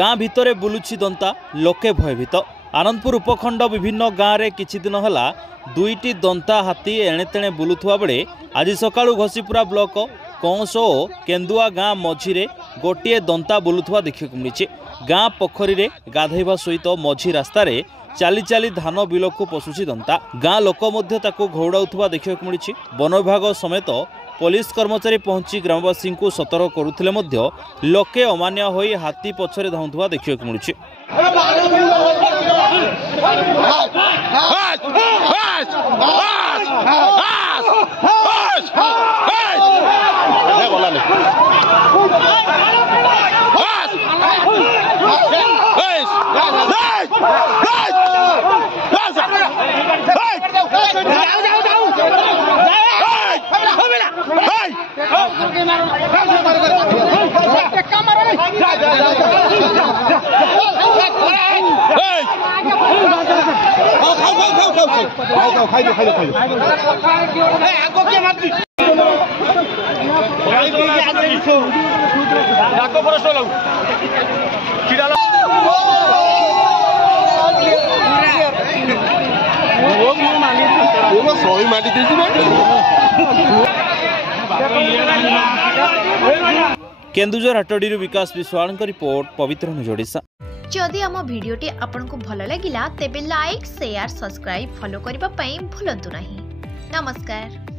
गाँ भितरे बुलुछि दंता लोके भयभीत। आनंदपुर उपखंड विभिन्न गाँव में किछि दिन हला दुईटी दंता हाथी एणेतेणे बुलुथुवा बेले आज सकाळु घसीपुरा ब्लॉक कौंस और केन्दुआ गाँ मझिरे गोटे दंता बुलुथुवा देखिବାକୁ मिलिछि। गाँ पोखरी रे गाधैबा सहित मझी रास्ता रे चाली चाली धान बिलकु पशुछि दंता। गाँ लोक मध्य ताकू घौड़ाउथुवा देखिବାକୁ मिलिछि। वन विभाग समेत पुलिस कर्मचारी पहुंची ग्रामवासी को सतर्क करुथिले मध्य लोके अमान्य होई हाथी पछरे धाउथुवा देखिବାକୁ मिलिछि। केन्दुझर हाटडी विकास विश्वाल रिपोर्ट पवित्र ओडिशा। जदि आम भिडियोटी आपंक भल लगिला तेबे लाइक शेयर सब्सक्राइब फॉलो करने भूलु नहीं। नमस्कार।